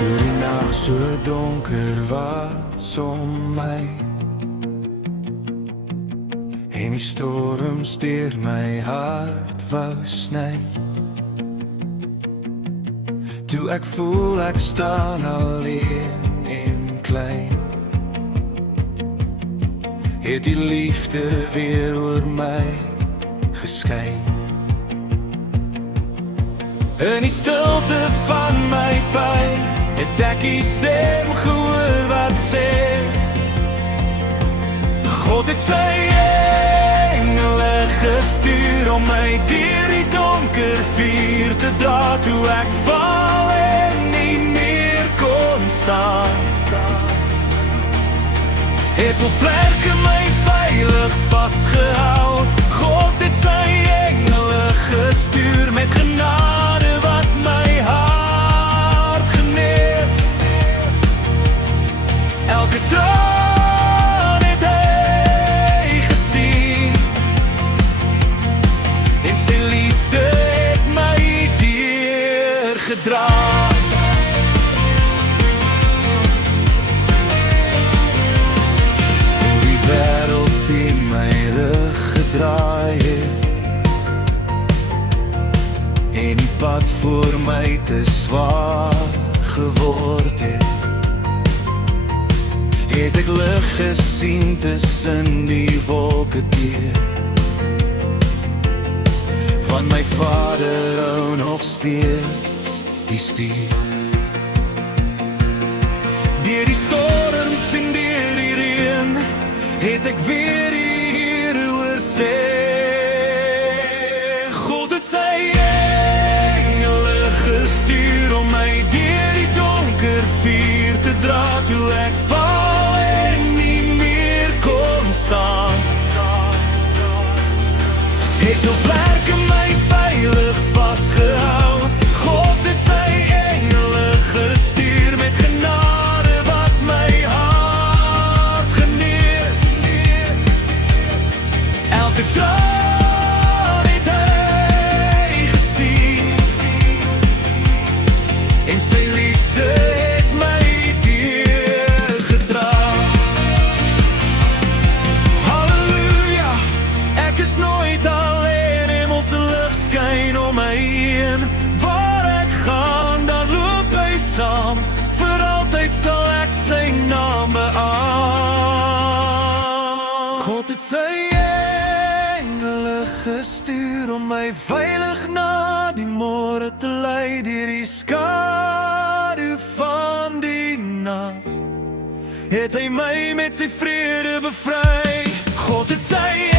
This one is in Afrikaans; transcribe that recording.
Toe die nag so donker was om my en die storms deur my hart wou sny. Toe ek voel ek staan alleen en klein, het die liefde weer oor my geskyn. In die stilte van my pyn het ek die stem gehoor wat sê: God het sy engele gestuur om my deur die donker vuur te dra. Toe ek val en nie meer kon staan, het die vlerke my veilig vasgehou. God het sy engele gestuur met genade wat my hart genees. Elke traan het hy gesien en sy liefde het my deurgedra. Gedraai het en die pad voor my te zwaar geword het ek lig gesien tussen die wolke deur. Van my Vader hou nog steeds die stuur. Deur die storms en deur die reën het ek weer sê: God het sy engele gestuur om my deur die donker vuur te dra. Toe ek val en nie meer kon staan, het die vlerke my veilig vasgehou. God het sy engele gestuur met genade wat my hart genees. Elke traan het hy gesien en sy liefde het my deurgedra. Halleluja, ek is nooit alleen, hemelse lig skyn om my heen. Waar ek gaan, daar loop hy saam, vir altyd sal ek sy naam beaam. God het sy gestuur om my veilig na die môre te lei. Deur die skadu van die nag het hy my met sy vrede bevry. God het sy